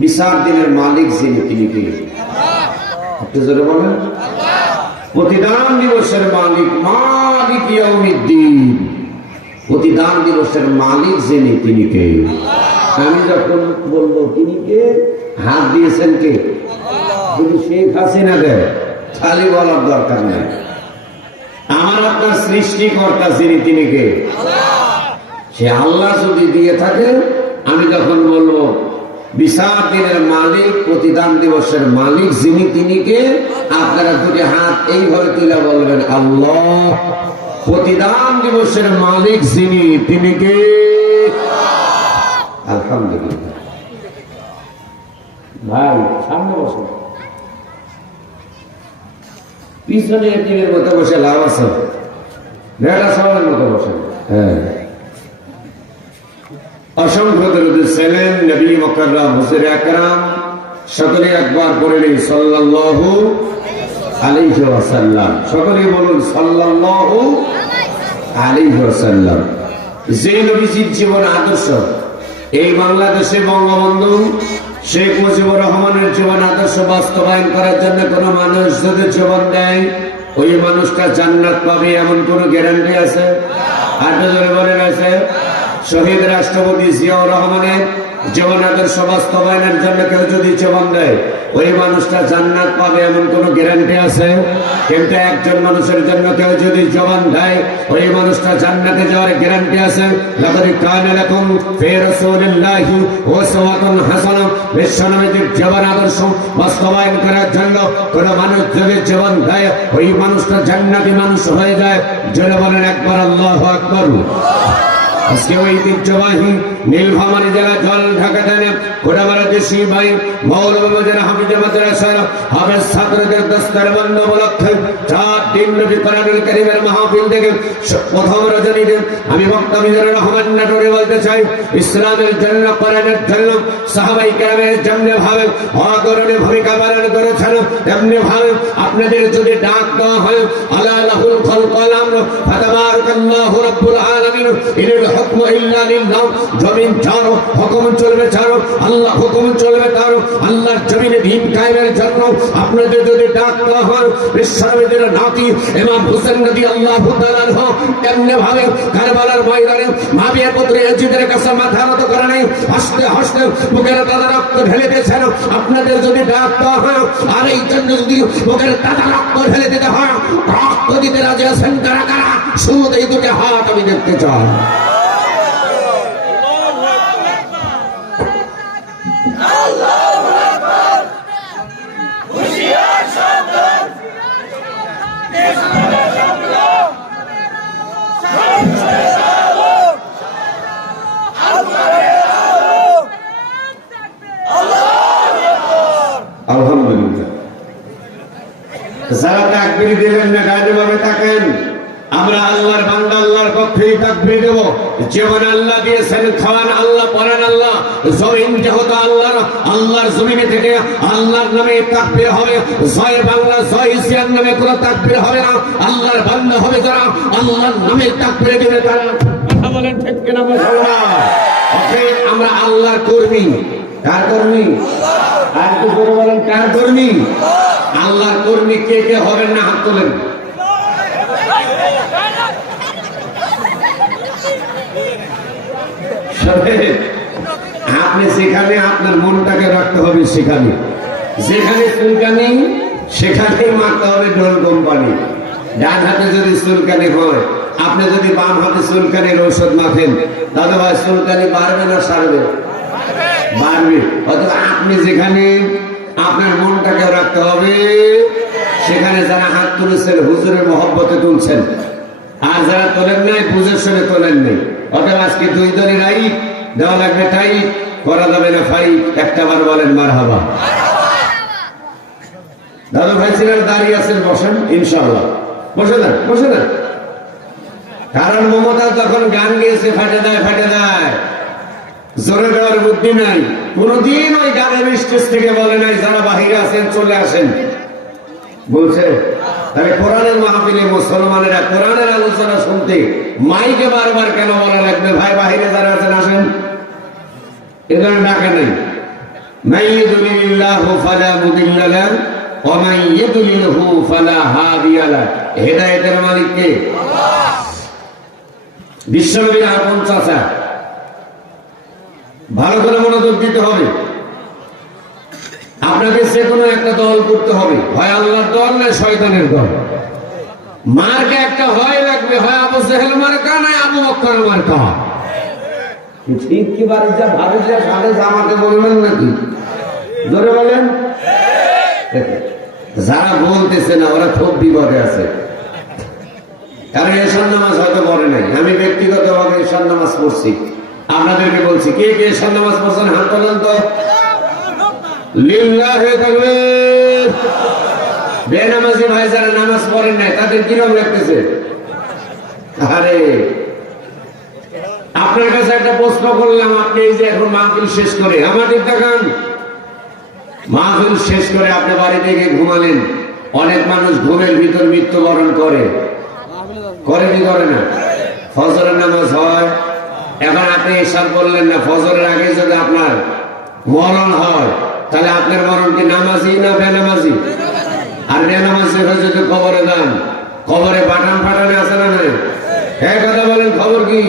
বিচার দিনের মালিক যিনি তিনি কে? একটু জোরে বলেন। প্রতিদান দিবসের মালিক, মালিক ইয়াউমিদ্দিন, প্রতিদান দিবসের মালিক যিনি তিনি কে? আমি যখন বলবো তিনি কে, হাত দিয়েছেন কে? যদি শেখ হাসিনা দেয় খালি বলার দরকার নেই। আমার আপনার সৃষ্টিকর্তা যিনি তিনি কে? সে আল্লাহ যদি দিয়ে থাকে, আমি যখন বলবো বিচার দিনের মালিক, প্রতিদান দিবসের মালিক যিনি তিনি কে, আপনারা দুটি হাত এইভাবে তুলে বলবেন আল্লাহ। প্রতিদান দিবসের মালিক যিনি তিনি কে? আলহামদুলিল্লাহ। ভাই সামনে বসুন, পিছনে এটিমের মতো বসে লাভ আছে, ভেড়া সবার মতো বসে। হ্যাঁ, অসংখ্য দরুদ ছিলেন নবী মুকাররম হুজুর আকরাম, সকলে একবার পড়ে নেই সাল্লাল্লাহু আলাইহি ওয়াসাল্লাম। সকলে বলুন সাল্লাল্লাহু আলাইহি ওয়াসাল্লাম। যে নবীজির জীবন আদর্শ এই বাংলাদেশে বঙ্গবন্ধু শেখ মুজিবুর রহমানের জীবন আদর্শ বাস্তবায়ন করার জন্য কোন মানুষ যদি জীবন দেয়, ওই মানুষটা জান্নাত পাবে এমন কোন গ্যারান্টি আছে? আটটা জোরে বলেন আছে? শহীদ রাষ্ট্রপতি জিয়াউর রহমানের জীবন আদর্শ বাস্তবায়নের জন্য কেউ যদি জীবন দেয়, ওই মানুষটা জান্নাত পাবে এমন কোন গ্যারান্টি আছে? কিন্তু একজন মানুষের জন্য কেউ যদি জীবন দেয়, ওই মানুষটা জান্নাতে যাওয়ার গ্যারান্টি আছে? লাকাদ কানা লাকুম ফি রাসূলিল্লাহি উসওয়াতুন হাসানাহ। বিশ্বনবীর জীবন আদর্শ বাস্তবায়ন করার জন্য কোন মানুষ যদি জীবন দেয়, ওই মানুষটা জান্নাতি মানুষ হয়ে যায়। জোরে বলেন একবার আল্লাহু আকবার। আজকে ঐতিহ্যবাহী নীলফামারী জেলা জল ঢাকা দেন কোটামারা দেশি ভাই মৌলভীবাজার হাফিজে মাদ্রাসার হাফেজ ছাত্রদের দস্তারবন্দ উপলক্ষে 4 দিন ব্যাপী কোরআনুল কারীমের মাহফিল থেকে প্রথম রজনীতে আমি বক্তা মিজানুর রহমান নাটোরে বলতে চাই, ইসলামের জন্য, কোরআনের জন্য সাহাবায়ে কেরামের যেমনি ভাবে অগ্রণী ভূমিকা পালন করেছেন, তেমনি ভাবে আপনাদের যদি ডাক দেওয়া হয় আলা লাহুল খালকু ওয়াল আমর ফাতাবারাকাল্লাহু রাব্বুল আলামিন ইনিল হুকমু ইল্লা লিল্লাহ। জমিন ছাড়ো, হুকুম চলবে ছাড়ো, আল্লাহ হুকুম চলবে তার। আল্লাহর জমিনে দ্বীন কায়েমের জন্য আপনাদের যদি ডাক দেওয়া হয়, বিশ্বনবীর নাতি ইমাম হোসেন রাদিয়াল্লাহু তাআলা আনহু কেমনে ভাবে কারবালার ময়দানে মাবিয়া পুত্র ইয়াজিদের কাছে মাথা নত করে নাই, হাসতে হাসতে বুকের তাজা রক্ত ঢেলে দিয়েছেন। আপনাদের যদি ডাক দেওয়া হয়, আর এই জন্য যদি বুকের তাজা রক্ত ঢেলে দিতে হয়, রক্ত দিতে রাজি আছেন কারা কারা? শুরুতেই দুটি হাত আমি দেখতে চাই। আলহামদুলিল্লাহ। যারা তাকবীর দিলেন না গায়ে ভাবে তাকেন, আমরা আল্লাহর বান্দা, আল্লাহর পক্ষেই তাকবীর দেব। জীবন আল্লাহ দিয়েছেন, খাওয়ান আল্লাহ, পড়ান আল্লাহ। জমিন যেহেতু আল্লাহর, আল্লাহর জমিনে থেকে আল্লাহর নামে তাকবীর হবে। জয় বাংলা, জয় ইসলাম নামে কোনো তাকবীর হবে না। আল্লাহর বান্দা হবে যারা, আল্লাহর নামে তাকবীর দিবে তারা। কথা বলেন ঠিক কিনা মুসলমান? আমরা আল্লাহর কর্মী। কার কর্মী? আর একটু জোরে বলেন, কার কর্মী? আল্লাহর কর্মী কে কে হবেন না হাত তোলেন। আপনি সেখানে আপনার মনটাকে রাখতে হবে, সেখানে যেখানে চুলকানি সেখানেই মারতে হবে ডোল কোম্পানি। ডান হাতে যদি চুলকানি হয়, আপনি যদি বাম হাতে চুলকানির ঔষধ মাখেন, তাহলে ভাই চুলকানি বাড়বে না সারবে? বাড়বে। অথবা আপনি যেখানে আপনার মনটাকে রাখতে হবে, সেখানে যারা হাত তুলেছেন হুজুরের মহব্বতে তুলছেন, আর যারা তোলেন নাই বুঝের সঙ্গে তোলেন নেই। অথবা আজকে দুই দলই রাইট দেওয়া লাগবে, তাই করা যাবে না ফাইট। একটা বার বলেন মারহাবা। দাদু ভাই ছিলেন, দাঁড়িয়ে আছেন, বসেন ইনশাআল্লাহ। বসে না, বসে না। কারণ মমতা যখন গান গিয়েছে ফাটে দেয়, ফাটে দেয়, জোরে দেওয়ার বুদ্ধি নাই। কোনদিন ওই গানের স্টেজ থেকে বলে নাই যারা বাহিরে আছেন চলে আসেন, বলছে। তাহলে কোরআনের মাহফিলে মুসলমানেরা কোরআনের আলোচনা শুনতে মাইকে বারবার কেন বলা লাগবে ভাই বাহিরে যারা আছেন আসেন? এখানে ডাকে নেই। মান ইউদ্লিলিল্লাহু ফালা মুদিল্লা লাহু ওয়া মান ইউদ্লিলহু ফালা হাদিয়া লাহু। হেদায়েতের মালিক কে? আল্লাহ। বিশ্বনবীর আপন চাচা, ভালো করে মনোযোগ দিতে হবে। আপনাকে যে কোনো একটা দল করতে হবে, হয় আল্লাহর দল না শয়তানের দল। মার্কা একটা হয় লাগবে, হয় আবু জেহেল মার্কা না আবু বকর মার্কা। ঠিক কি বাড়ি যা ভাবে যা সাথে আমাকে বলবেন নাকি? জোরে বলেন। যারা বলতেছে না ওরা খুব বিপদে আছে, কারণ এশার নামাজ হয়তো পড়ে নাই। আমি ব্যক্তিগতভাবে এশার নামাজ পড়ছি, আপনাদেরকে বলছি, কে কে এশার নামাজ পড়ছেন হাত তোলেন তো। লিল্লাহি তাকবীর। বেনামাজি ভাই যারা নামাজ পড়েন নাই তাদের কিরকম লাগতেছে? আরে আপনার কাছে একটা প্রশ্ন করলাম, আপনি এই যে এখন মাহফিল শেষ করে, আমাদের দেখান, মাহফিল শেষ করে আপনি বাড়িতে গিয়ে ঘুমালেন। অনেক মানুষ ঘুমের ভিতর মৃত্যুবরণ করে, করে কি করে না? ফজরের নামাজ হয়, এখন আপনি ইশার বললেন না, ফজরের আগে যদি আপনার মরণ হয় তাহলে আপনার মরণ কি নামাজি না বেনামাজি? আর বেনামাজি হয়ে যদি কবরে যান, কবরে বাটান ফাটানে আছে না? হ্যাঁ কথা বলেন, খবর কি?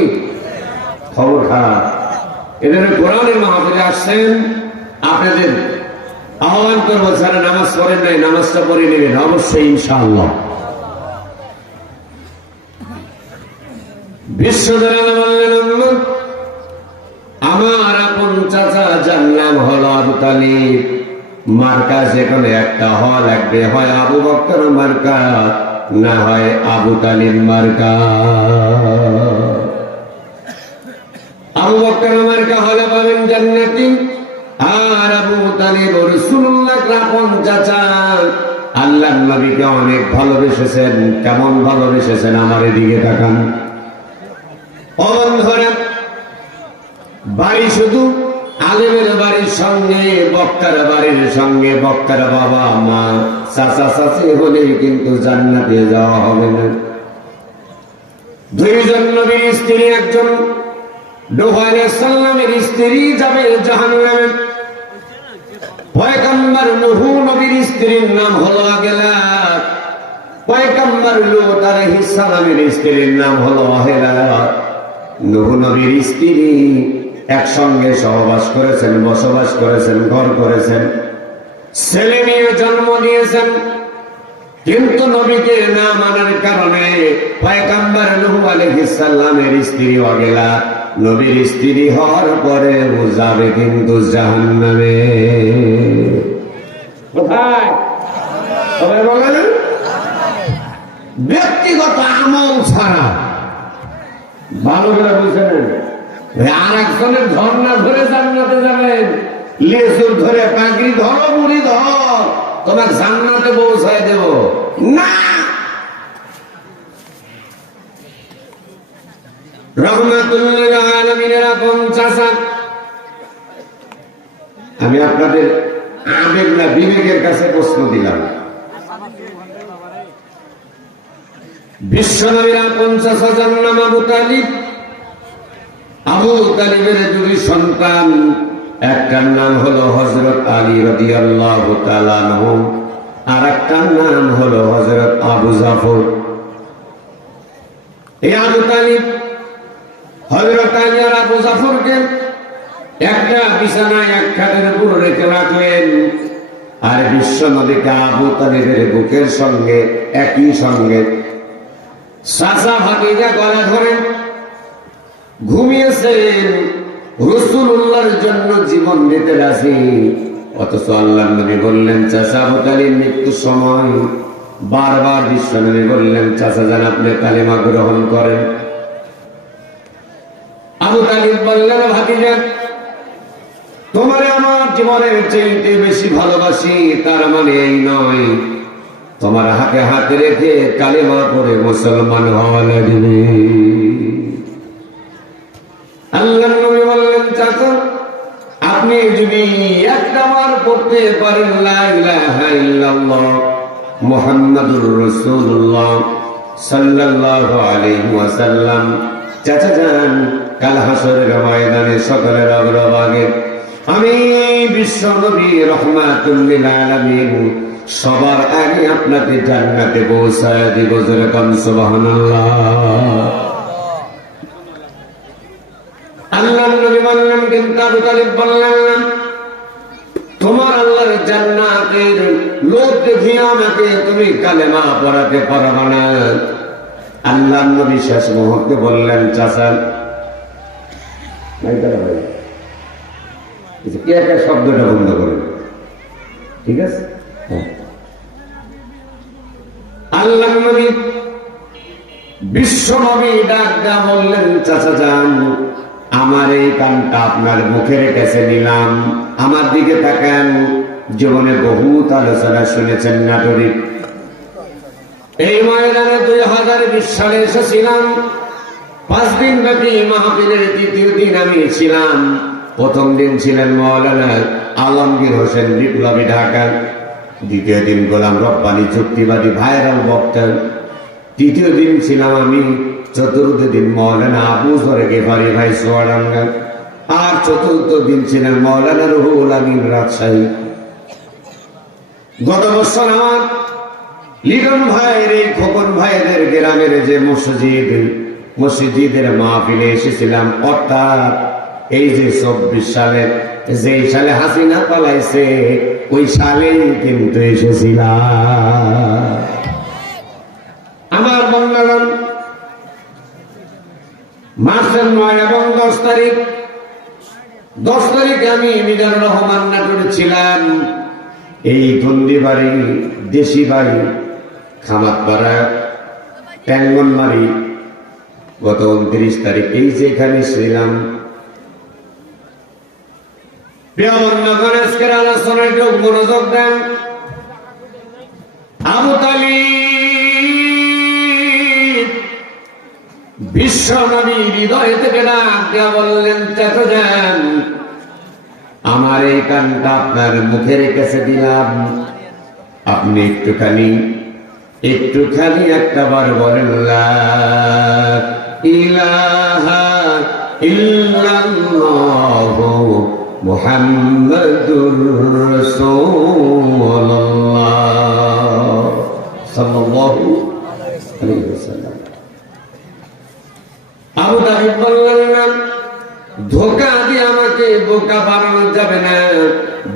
খবর খারাপ। এদের কোরআনের মাহফিলে আসছেন, আপনাদের আহ্বান করবো যারা নামাজ পড়েন নাই নামাজটা পড়ে নেবেন অবশ্যই ইনশাআল্লাহ। বিশ্বদরবারে বললেন, আমার আপন চাচা যার নাম হলো আবু তালিব, মার্কা যেখানে একটা হওয়া লাগবে, হয় আবু বকর মার্কা না হয় আবু তালিব মার্কা। আবু বকর মার্কা হলে পাবেন জান্নাতি, আর আবু তালিব রাসূলুল্লাহর আপন চাচা। আল্লাহর নবীকে অনেক ভালোবেসেছেন। কেমন ভালোবেসেছেন? আমার এদিকে তাকান। অবন্ধরা বাড়ি শুধু আলেমের বাড়ির সঙ্গে বক্তার বাড়ির সঙ্গে, বক্তার বাবা মা চাচা চাচি হলে কিন্তু জান্নাতে যাওয়া হবে না। দুইজন নবীর স্ত্রী, একজন নূহ আলাইহিস সালামের স্ত্রী যাবে জাহান্নামে। পয়গম্বর নূহ নবীর স্ত্রীর নাম হলো আগেলা, পয়গম্বর লূত আলাইহিস সালামের স্ত্রীর নাম হলো আহেলা। নূহ নবীর স্ত্রী একসঙ্গে সহবাস করেছেন, বসবাস করেছেন, ঘর করেছেন, ছেলে মেয়ে জন্ম দিয়েছেন, কিন্তু নবীকে না মানার কারণে পয়গম্বর নূহ আলাইহিস সালামের স্ত্রী আগেলা নবীর স্ত্রী হওয়ার পরে যাবে কিন্তু জাহান্নামে। কোথায়? সবাই বলেন। ব্যক্তিগত আমল ছাড়া, ভালো করে বুঝেন, আর একজনের ঝর্ণা ধরে জান্নাতে যাবেন, লেসুর ধরে পাগড়ি ধরো, মুড়ি ধর, তোমার জান্নাতে পৌঁছায় দেব না। রহমাতুল্লিল আলামিনের আপন চাচা। আমি আপনাদের আবেগ না বিবেকের কাছে প্রশ্ন দিলাম। বিশ্বনবীর আপন চাচা যার নাম আবু তালিব। আবু তালিবের দুই সন্তান, একটার নাম হলো হযরত আলী রাদিয়াল্লাহু তাআলা আনহু, আর একটার নাম হলো হযরত আবু জাফর। এই আবু তালিব হযরত আলী আর আবু জাফরকে একটা বিছানায় এক খাটের উপর রেখে রাখলেন, আর বিশ্বনবীকে আবু তালিবের বুকের সঙ্গে একই সঙ্গে চাচা ভাতিজা গলা ধরে ঘুমিয়েছেন। রাসূলুল্লাহর জন্য জীবন দিতে রাজি, অথচ আল্লাহর নবী বললেন চাচা আবু তালিব মৃত্যুর সময় বারবার বিশ্বনবী বললেন চাচা যান আপনি কালেমা গ্রহণ করেন। আবু তালিব বললেন ভাতিজা তোমারে আমার জীবনের চাইতে বেশি ভালোবাসি, তার মানে এই নয় তোমার হাতে হাত রেখে কালেমা পড়ে মুসলমান হওয়া লাগবে। আল্লাহর নবী বললেন চাচা আপনি যদি একবার পড়তে পারেন লা ইলাহা ইল্লাল্লাহ মুহাম্মাদুর রাসূলুল্লাহ সাল্লাল্লাহু আলাইহি ওয়াসাল্লাম, চাচা যান কাল হাসরের ময়দানে সকলের অগ্রভাগে আমি বিশ্ব নবী রাহমাতুল লিল আলামিন সবার আগে আপনাকে জান্নাতে পৌঁছায় দিব। জোরে কোন সুবহানাল্লাহ। আল্লাহর নবী বললেন, কিন্তু আবু তালিব বললেন, তোমার আল্লাহর জান্নাতের লোক দেখিয়ে আমাকে তুমি কালেমা পড়াতে পারবে না। আল্লাহর নবী শেষ মুহূর্তে বললেন, চাচা একটা শব্দটা বন্ধ করে, ঠিক আছে? আল্লাহর নবী বিশ্ব নবী ডাক দেয়া বললেন, চাচা যান, আমার এই কানটা আপনার মুখের কাছে নিলাম, আমার দিকে তাকান। জীবনে বহুত আলোচনা শুনেছেন নাটরিক। এই ময়দানে 2020 সালে এসেছিলাম। 5 দিন ব্যাপী মাহফিলের দ্বিতীয় দিন আমি ছিলাম। প্রথম দিন ছিলেন মাওলানা আলমগীর হোসেন বিপ্লবী ঢাকা, দ্বিতীয় দিন গোলাম রব্বানী যুক্তিবাদী ভাইরাল বক্তা, তৃতীয় দিন ছিলাম আমি, চতুর্থ দিন মাওলানা আবু জরে গেফারি ভাই সোয়াডাঙ্গা, আর চতুর্থ দিন ছিলেন মাওলানা রুহুল আমিন রাজশাহী। গত বছর আমার লিটন ভাইয়ের এই খোকন ভাইদের গ্রামের যে মসজিদের মাহফিলে এসেছিলাম, অর্থাৎ এই যে 24 সালের যে সালে হাসিনা পালাইছে ওই সালেই কিন্তু এসেছিলাম। আমার বন্ধুগণ, মাসের 9 এবং 10 তারিখ, 10 তারিখে আমি মিজানুর রহমান নাটোরে ছিলাম। এই গন্ডিবাড়ি, দেশি বাড়ি, খামাতপাড়া, ট্যাঙ্গনমারি, গত 29 তারিখেই যেখানে ছিলাম। প্রিয় বন্ধুগণ, আজকের আলোচনায় যোগ মনোযোগ দেন। আবু তালিব বিশ্ব নবী হৃদয় থেকে ডাক দিয়া বললেন, চাচা যান, আমার এই কানটা আপনার মুখের কাছে দিলাম, আপনি একটুখানি একটা বার বলেন, লা ইলাহা ইল্লাল্লাহু মুহাম্মাদুর রাসূলুল্লাহ সাল্লাল্লাহু আলাইহি ওয়াসাল্লাম। আবু তালিব বললেন, ধোঁকা দিয়ে আমাকে বোকা বানানো যাবে না।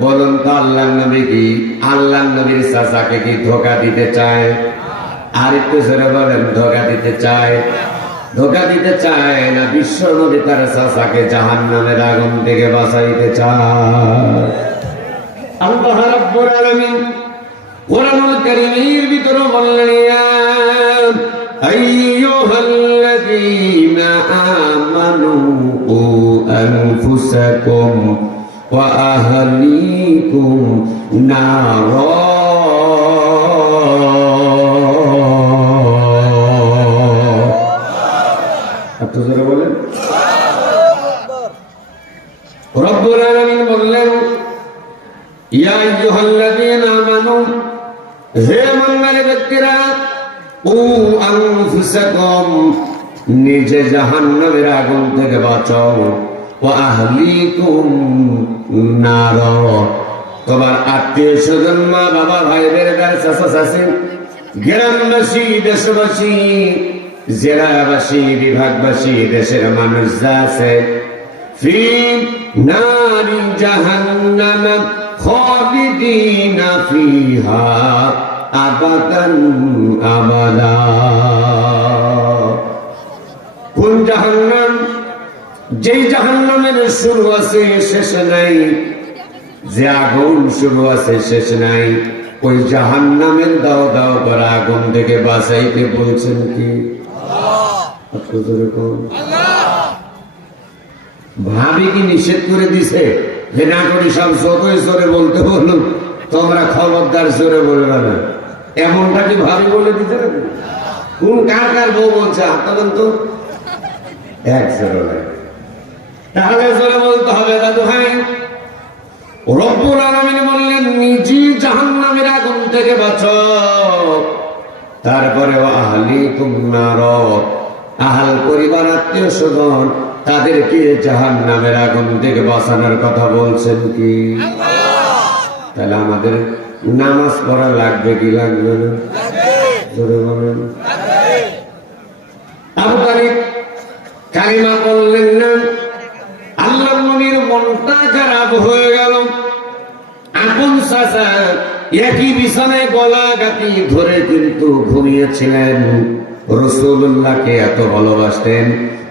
বলুন তো, আল্লাহর নবী কি আল্লাহর নবীর চাচাকে কি ধোঁকা দিতে চায়? আর একটু জোরে বলেন, ধোঁকা দিতে চায়? ধোঁকা দিতে চায় না। বিশ্ব নবী তার চাচাকে জাহান্নামের আগুন থেকে বাঁচাইতে চায়। আল্লাহ রাব্বুল আলামিন কোরআনুল কারীমের ভিতরে বললেন, ইয়া আইয়ুহাল্লাযীনা আমানু কু আনফুসাকুম ওয়া আহলিকুম নারা। একটু জোরে বলেন। রব্বুল আলামিন বললেন, ইয়া আইয়ুহাল্লাযীনা আমানু, হে মুমিন ব্যক্তিরা, ও আনফুসাকুম, নিজে জাহান্নামের আগুন থেকে বাঁচাও, ওয়া আহলিকুম নার, তোমার আত্মীয় স্বজন, মা বাবা, ভাই বেরদার, চাচা চাচি, গ্রামবাসী, দেশবাসী, জেলাবাসী, বিভাগবাসী, দেশের মানুষ যা আছে, ফি নারি জাহান্নাম খালিদিনা ফিহা আবাদান আবাদা। কোন জাহান্নাম? যেই জাহান্নামের শুরু আছে শেষ নাই, যে আগুন শুরু আছে শেষ নাই, ওই জাহান্নামের দাও দাও করা আগুন থেকে বাঁচাইতে বলছেন কি? ভাবি কি নিষেধ করে দিছে যে না করি? সব যতই জোরে বলতে বলল, তোমরা খবরদার জোরে বলবে না, এমনটা কি ভাবি বলে দিতে? কোন কার কার বউ বলছে হাত তোলেন তো? এক জোরে নাই, তাহলে জোরে বলতে হবে। দাদু ভাই, রব্বুল আলামিন বললেন, নিজে জাহান্নামের আগুন থেকে বাঁচাও, তারপরে আহলিকুম নার, আহাল পরিবার, আত্মীয় স্বজন, তাদেরকে জাহান্নামের আগুন থেকে বাঁচানোর কথা বলছেন কি? তাহলে আমাদের নামাজ পড়া লাগবে কি লাগবে না? জোরে বলেন। আবু তালিব কালিমা বললেন না, আল্লাহর নবীর মনটা খারাপ হয়ে গেল। আপন চাচা একই বিছানায় গলা গাঁথি ধরে কিন্তু ঘুমিয়েছিলেন, রাসূলুল্লাহকে এত ভালোবাসতেন,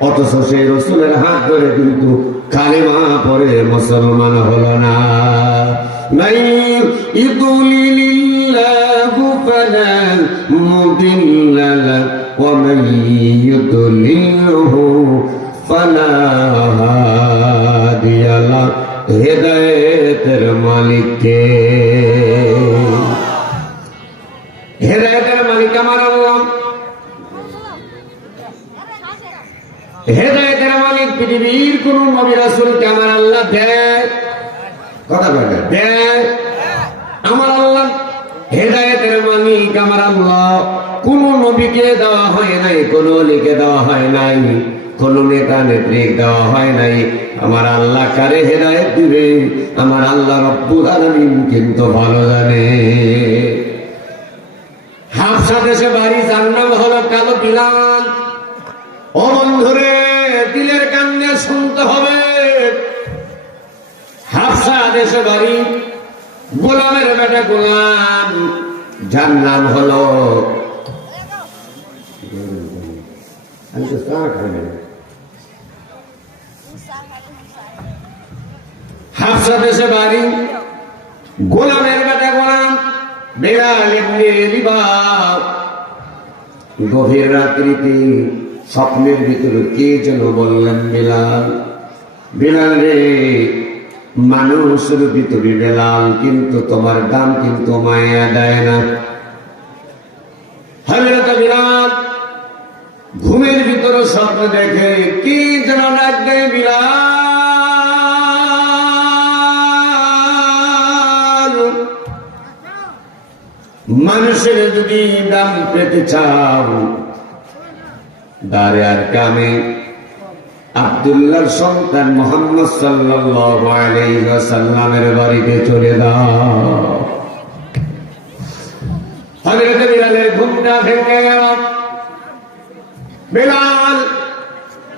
অথচ সেই রাসূলের হাত ধরে কিন্তু কালিমা পড়ে মুসলমান হলো না। নাই ইদুলিল্লাহু ফালা মুদিল্লা লাহু ওয়া মান ইউদ্লিলহু ফালা হাদিয়া লাহু। হেদায়েতের মালিক কে? হেদায়েতের মালিক আমার আল্লাহ। হেদায়েতের মালিক পৃথিবীর কোন নবী রাসূলকে আমার আল্লাহ দেয়? কথা বলেন, দেয়? আমার আল্লাহ হেদায়েতের মালিক আমার আল্লাহ। কোন নবীকে দেওয়া হয় নাই, কোন ওলিকে দেওয়া হয় নাই, কোন নেতা নেত্রী দেওয়া হয় নাই। আমার আল্লাহ কারে হেদায়েত দিবে আমার আল্লাহ রব্বুল আলামিন কিন্তু ভালো জানে। হাফসা দেশে বাড়ি, যার নাম হলো কালো বিলাল। ও বন্ধুরে, দিলের কান্নে শুনতে হবে। হাফসা দেশে বাড়ি, গোলামের বেটা গোলাম, যার নাম হলো হাফসা দেশে বাড়ি, গোলামের বেটা গোলাম বেলাল ইবনে রিবাব। গভীর রাত্রিতে স্বপ্নের ভিতরে কে যেন বললেন, বেলাল, বেলাল রে, মানুষের ভিতরে বেলাল, কিন্তু তোমার দাম কিন্তু মায়া দেয় না। হযরত বেলাল ঘুমের ভিতরে স্বপ্ন দেখে কি যেন ডাকবে, বিলাল, মানুষের যদি দাম পেতে চাও, দারে আর কামে আব্দুল্লাহর সন্তান মুহাম্মদ সাল্লাল্লাহু আলাইহি ওয়াসাল্লামের বাড়িতে চলে দাও। হযরত বিলালের ঘুমটা ভেঙে গেল। বেলাল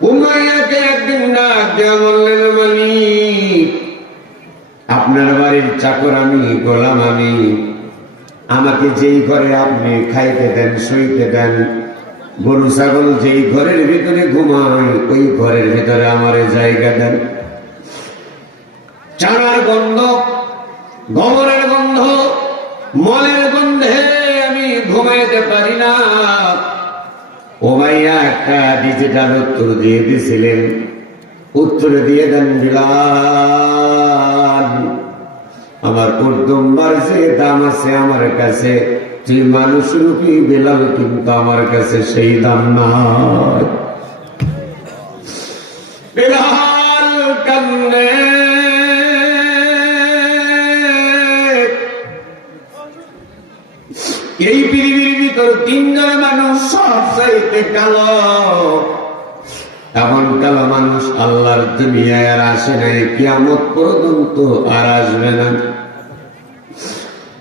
উমাইয়াকে একদিন ডাক দিয়ে বললেন, মালিক, আপনার বাড়ির চাকর আমি, গোলাম আমি, আমাকে যেই ঘরে আপনি খাইতে দেন, শুইতে দেন, গরু ছাগল যেই ঘরের ভিতরে ঘুমাই, ওই ঘরের ভিতরে আমার জায়গা দেন। চারার গন্ধ, গোবরের গন্ধ, মলের গন্ধে আমি ঘুমাইতে পারি না। উমাইয়া একটা ডিজিটাল উত্তর দিয়ে দিয়েছিলেন, উত্তরে দিয়ে দেন, বিলাল, আমার কুরদুম্বার যে দাম আছে আমার কাছে, তুই মানুষ রূপী বেলাল, কিন্তু আমার কাছে সেই দাম নাই। বেলাল কান্দে। এই পৃথিবীর ভিতর তিনজন মানুষ সবচাইতে কালো, এমন কালো মানুষ আল্লাহর দুনিয়ায় আর আসে নাই, কিয়ামত পর্যন্ত আর আসবে না।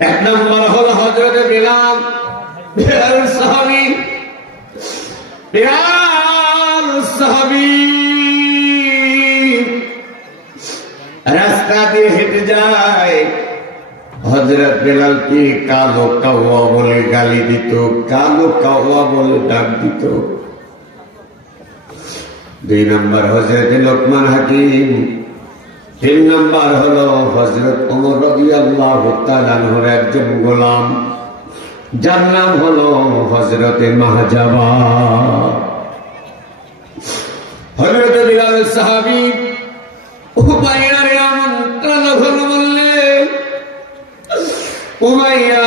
এক নম্বর হলো হযরত বেলাল, বেলাল সাহাবী, বেলাল সাহাবী রাস্তা দিয়ে হেঁটে যায়, হযরত বেলালকে কালো কাওয়া বলে গালি দিত, কালো কাওয়া বলে ডাক দিত। দুই নম্বর হযরত লোকমান হাকিম, তিন নম্বর হলো হযরত ওমর রাদিয়াল্লাহু তাআলা আনহুর একজন গোলাম, যার নাম হলো হযরত মাহজাবা। হযরত বিলাল সাহাবী উমাইয়ার আমন্ত্রণ হলো বললেন, উমাইয়া,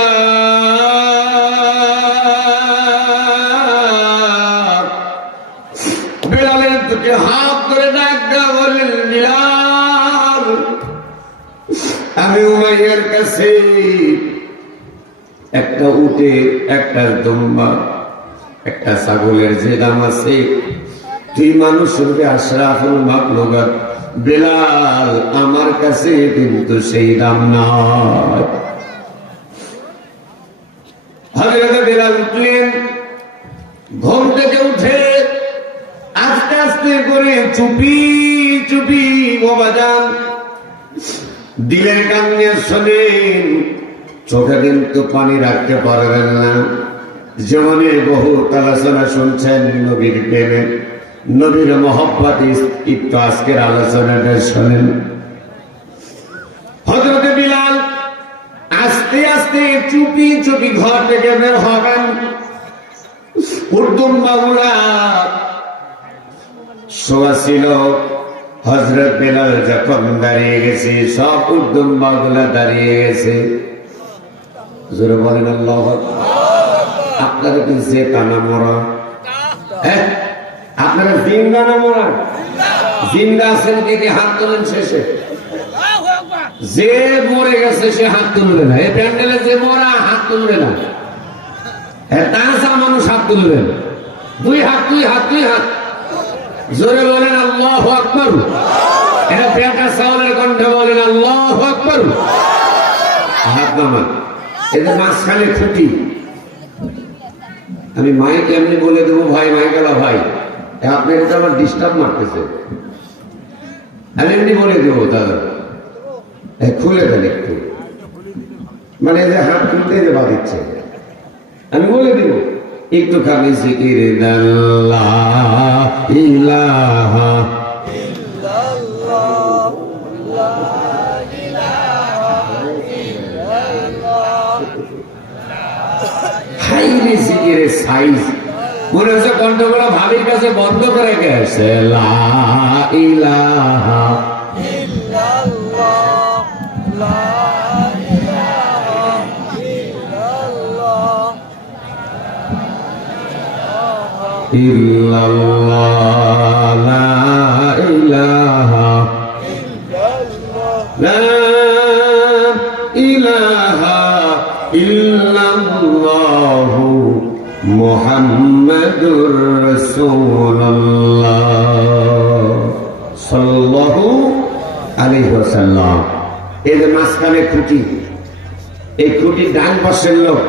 বিলালের দুটি হাত ধরে ডাক দেওয়া বললেন, বিলাল, আমি উমাইয়ার কাছে একটা উটে, একটা দুম্বা, একটা ছাগলের যে দাম আছে তুই মানুষ রূপে আশরাফুল মাখলুকাত, বেলাল আমার কাছে কিন্তু সেই দাম নয়। হযরত বেলাল উঠলেন, ঘুম থেকে উঠে আস্তে আস্তে করে চুপি চুপি বাবাজান দিলের কান্নে শোনেন, চোখে কিন্তু পানি রাখতে পারবেন না। জীবনে বহু আলোচনা শুনছেন নবীর প্রেমে, নবীর মহব্বত, একটু আজকের আলোচনাটা শোনেন। হযরত বিলাল আস্তে আস্তে চুপি চুপি ঘর থেকে বের হবেন। উর্দুম বাবুরা শোয়া ছিল, হযরত বিলাল যখন দাঁড়িয়ে গেছে, সব উর্দুম বাবুরা দাঁড়িয়ে গেছে। জোরে বলেন আল্লাহু আকবার। আপনারা কি যে কানা মরা? হ্যাঁ, আপনারা জিন্দা না মরা? জিন্দা আছেন কি? হাত তোলেন। শেষে যে মরে গেছে সে হাত তুলবে না। এই প্যান্ডেলে যে মরা হাত তুলবে না। তাজা মানুষ হাত তুলবেন। দুই হাত, দুই হাত, দুই হাত। জোরে বলেন আল্লাহু আকবার। এটা পেটা চাউলের কণ্ঠে বলেন আল্লাহু আকবার। হাত নামান। এদের মাঝখানে খুঁটি। আমি মাইক এমনি বলে দেবো, ভাই মাইকালা ভাই আপনার এটা আমার ডিস্টার্ব মারতেছে, আমি এমনি বলে দেবো দাদা খুলে দেন একটু, মানে যে হাত খুলতে যে বাঁধিচ্ছে আমি বলে দিব একটুখানি জিকির আল্লাহ ইলাহা হাইরে জিকিরের সাইজ মনে হচ্ছে কণ্ঠগুলো ভাবির কাছে বন্ধ করে গেছে। লা ইলাহা ইল্লাল্লাহ লা ইলাহা লা ইলাহা ইল্লাল্লাহু মুহাম্মাদুর রাসূলুল্লাহ সাল্লাল্লাহু আলাইহি ওয়াসাল্লাম। এর মাঝখানে খুঁটি, এই খুঁটি ডান পাশের লোক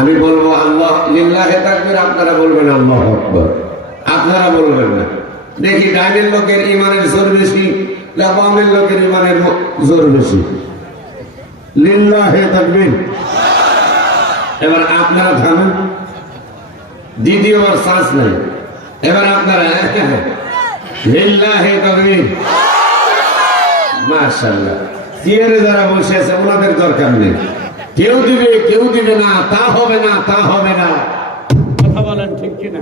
আমি বলবো আল্লাহ লিল্লাহে তাকবীর, আপনারা বলবেন আল্লাহু আকবার। আপনারা বলবেন না। দেখি ডাইনের লোকের ইমানের জোর বেশি না বামের লোকের ইমানের জোর বেশি? লিল্লাহে তাকবীর। এবার আপনারা থামেন, দ্বিতীয়বার শ্বাস নাই। এবার আপনারা লিল্লাহে তাকবীর। মাশাআল্লাহ। চেয়ারে যারা বসে আছে ওনাদের দরকার নেই। কেউ দিবে কেউ দিবে না, তা হবে না, তা হবে না। কথা বলেন ঠিক কিনা?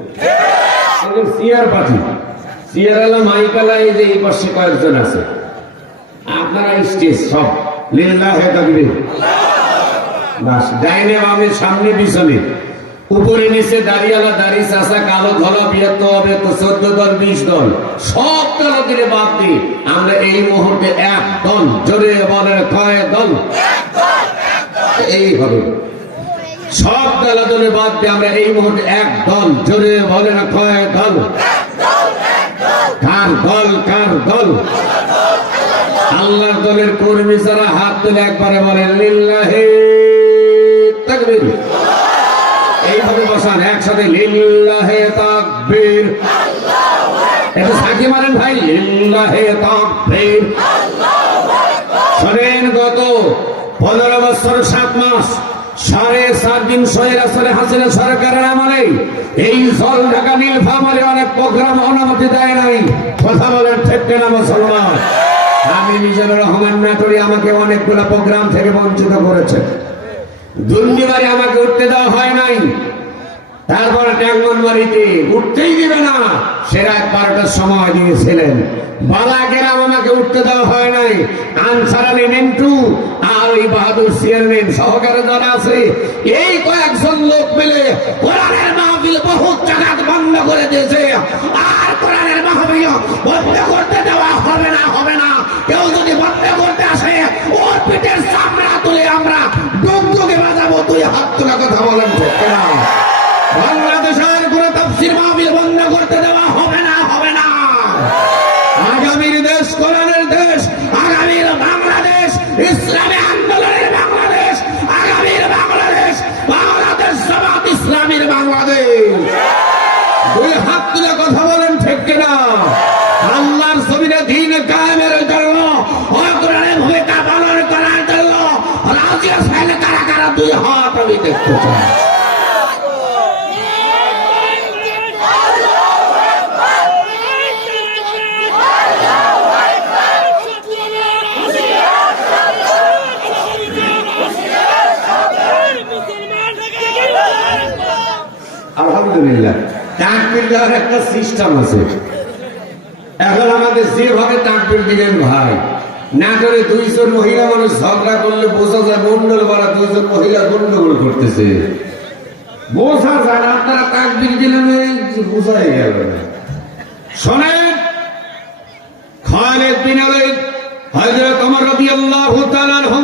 চেয়ার পাঠি, চেয়ার আলা মাইকালা এই যে এই পাশে কয়েকজন আছে, আপনারা স্টেজ সব লিল্লাহে তাকবীর। বাস ডাইনে বামে সামনে পিছনে উপরে নিচে দাঁড়িয়ালা দাড়ি চাষা কালো ধলা বিয়াত্ত হবে তো 14 দল 20 দল সব দলকে বাদ দিয়ে আমরা এই মুহূর্তে এক দল, জোরে বলেন কয় দল? এই হবে সব দলে বাদ দিয়ে আমরা এই মুহূর্তে এক দল, জোরে বলেন কয় দল? কার দল? কার দল? আল্লাহর দলের কর্মী যারা হাত তুলে একবারে বলেন লিল্লাহে তাকবীর। এইভাবে বসান একসাথে লিল্লাহে তাকবীর। একটু সাকি মারেন ভাই, লিল্লাহে তাকবীর। শোনেন, গত 15 বছর 7 মাস 7.5 দিন সৈরাসরে হাসিনা সরকারের আমলে এই জল ঢাকা নীলফামারী অনেক প্রোগ্রাম অনুমতি দেয় নাই। কথা বলেন ঠিক কিনা মুসলমান? আমি মিজানুর রহমান নাটোরি আমাকে অনেকগুলো প্রোগ্রাম থেকে বঞ্চিত করেছে। দুর্নিবারে আমাকে উঠতে দেওয়া হয় নাই। তারপরে ট্যাঙ্গনবাড়িতে উঠতেই দিবে না, সে রাত 12টার সময় দিয়েছিলেন। বালাগেরাম আমাকে উঠতে দেওয়া হয় নাই। আনসার আলী মিন্টু আর ওই বাহাদুর চেয়ারম্যান সহকারে যারা আছে এই কয়েকজন লোক মিলে কোরআনের মাহফিল বহুত জায়গা বন্ধ করে দিয়েছে। আর কোরআনের মাহফিল বন্ধ করতে দেওয়া হবে না, হবে না। কেউ যদি বন্ধ করতে আসে ওর পিঠের চামড়া তুলে আমরা ডুগডুগে বাজাবো। তুই হাত তোলা কথা বলেন ঠিক না? বাংলাদেশের কোন তাফসীর মাহফিল বন্ধ করতে দেওয়া হবে না। দুই হাত আমি দেখতে চাই। আলহামদুলিল্লাহ, তাকবীর দেওয়ার একটা সিস্টেম আছে। এখন আমাদের যেভাবে তাকবীর দিলেন ভাই, না করে 200 মহিলা মানুষ ঝগড়া করলে বোঝা যায় মন্ডল বাড়া 200 মহিলা গন্ডগোল করতেছে, বোঝা যায় না। আপনারা তাকবীর দিলেন, বোঝাই গেল না। শোনেন, খালিদ বিন ওলীদ হযরত ওমর রাদিয়াল্লাহু তাআলা আনহু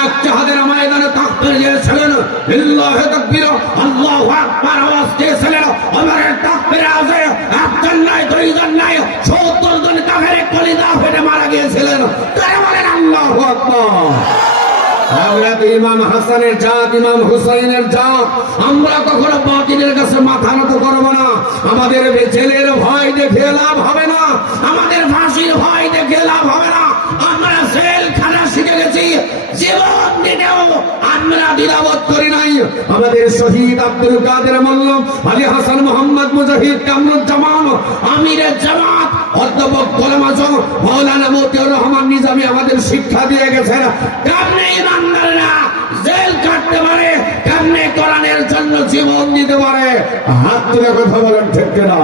এক জিহাদের ময়দানে তাকবীর দিয়েছিলেন, লিল্লাহি তাকবীর, আল্লাহু আকবার আওয়াজ দিয়েছিলেন। ওমরের তাকবীর আওয়াজে একজন নয়, দুইজন নয়, 70 জন কাফের কলিজা ফেটে মারা গিয়েছিলেন। তারা বলেন আল্লাহু আকবার। আমরা তো ইমাম হাসানের জাত, ইমাম হুসাইনের জাত, আমরা কখনো বাতিলের কাছে মাথা নত করবো না। আমাদের জেলের ভয় দেখে লাভ হবে না, আমাদের ফাঁসির ভয় দেখে লাভ হবে না। আমরা জেলখানা শিখে গেছি, জীবন দিতেও আমরা দ্বিধাবোধ করি নাই। আমাদের শহীদ আব্দুল কাদের মোল্লা, আলী হাসান মোহাম্মদ মুজাহিদ, কামরুজ্জামান, আমিরের জামাত, অধ্যাপক গোলাম আজম, মাওলানা মতিউর রহমান নিজামী আমাদের শিক্ষা দিয়ে গেছেন কেমনে ইমানদাররা জেল কাটতে পারে, কেমনে কোরআনের জন্য জীবন দিতে পারে। হাত তুলে কথা বলেন, ঠিক কিনা?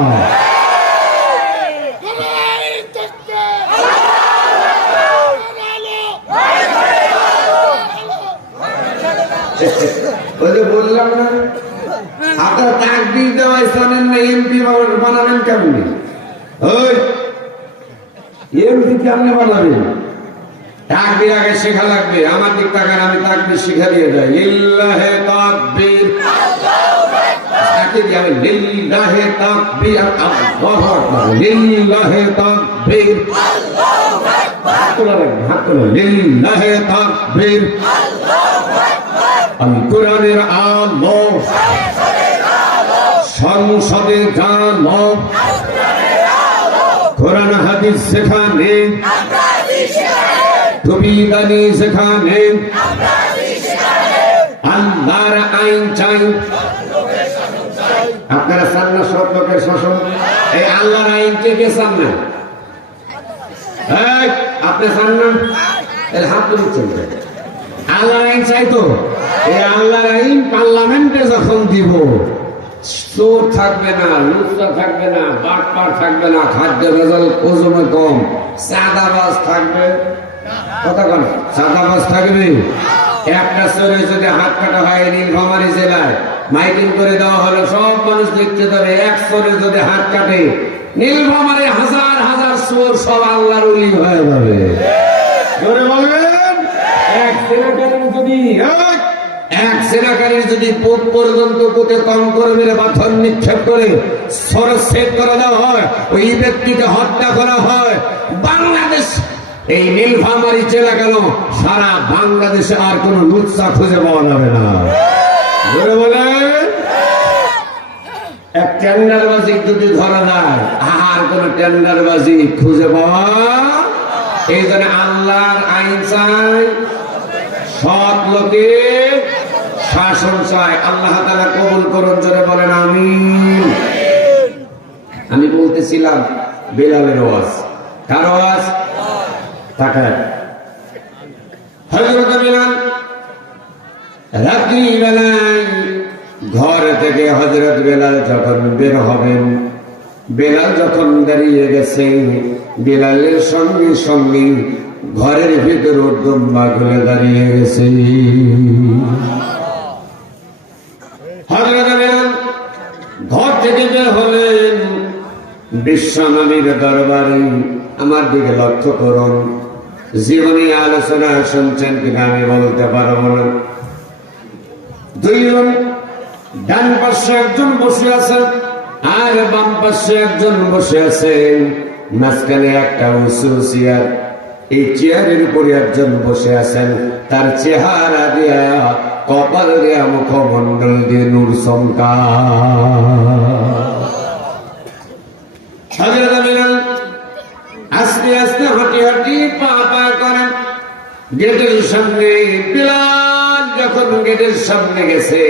ওই যে বললাম না, আপনারা তাকবীর দেওয়াই জানেন না, এমপি বানাবেন কেমনি? ওই এমপি কেমনে বানাবেন? তাকবীর আগে শেখা লাগবে। আমার দিক তাকান, আমি তাকবীর শিখা দিয়ে যাই। লিল্লাহে তাকবীর, আমি লিল্লাহে তাকবীর, আল্লাহু আকবার, লিল্লাহে তাকবীর, হাত তোলা লাগবে, হাত তোলা, লিল্লাহে তাকবীর। আমি কোরআনের আলো সংসদে জানো, কোরআন হাদিস সেখানে, টুপিদানি সেখানে, আল্লাহর আইন চাই। আপনারা চান না সব লোকের শাসন? এই আল্লাহর আইন কে চান না? আপনি চান না? হাত তুলছেন। আল্লাহর আইন চাই তো। এই আল্লাহর আইন পার্লামেন্টে যখন দিব, চোর থাকবে না, লুচ্চা থাকবে না, বাটপার থাকবে না, খাদ্য ভেজাল ওজনে কম, চাঁদাবাজ থাকবে। কথা বল, চাঁদাবাজ থাকবে। একটা চোরে যদি হাত কাটা হয় নীলফামারী জেলায়, মাইকিং করে দেওয়া হলো, সব মানুষ দেখতে যাবে। এক চোরে যদি হাত কাটে নীলফামারী হাজার হাজার চোর সব আল্লাহর ওলি হয়ে যাবে। জোরে বলবেন। এক সেনাকারীর যদি পোত পর্যন্ত কোটে কম করে মেরে পাথর নিক্ষেপ করে সরসেট করে দেওয়া হয়, ওই ব্যক্তিকে হত্যা করা হয়, বাংলাদেশ এই নীলফামারী জেলা কেন সারা বাংলাদেশে আর কোন লুচ্চা খুঁজে পাওয়া যাবে না। ধরে বলে এক টেন্ডারবাজি যদি ধরা যায়, আর কোন টেন্ডারবাজি খুঁজে পাওয়া। এই জন্য আল্লাহর আইন চাই, সৎ লোকের শাসন চাই। আল্লাহ তাআলা কবুল করুন, জোরে বলেন আমিন। আমি বলতেছিলাম বেলালের ওয়াজ, কার ওয়াজ? তাকায় হযরত বেলাল রাত্রি বেলায় ঘর থেকে হযরত বেলাল যখন বের হবেন, বেলাল যখন দাঁড়িয়ে গেছে, বেলালের সঙ্গে সঙ্গে ঘরের ভিতর উদ্দম্বা খুলে দাঁড়িয়ে গেছে। হযরত বেলাল ঘর থেকে বের হলেন, বিশ্বনবীর দরবারে। আমার দিকে লক্ষ্য করুন, জীবনী আলোচনা শুনছেন কিনা আমি বলতে পারবো না। দুইজন, ডান পাশে একজন বসে আছেন আর বাম পাশে একজন বসে আছেন, মাঝখানে একটা উঁচু চেয়ার। এই চেয়ারের উপরে একজন বসে আছেন, তার চেহারা দিয়া, কপাল দিয়া, মুখমন্ডল দিয়ে নূর চমকা। আস্তে আস্তে হাঁটি হাঁটি পা পা করেন, গেটের সামনে বেলাল যখন গেটের সামনে গেছে,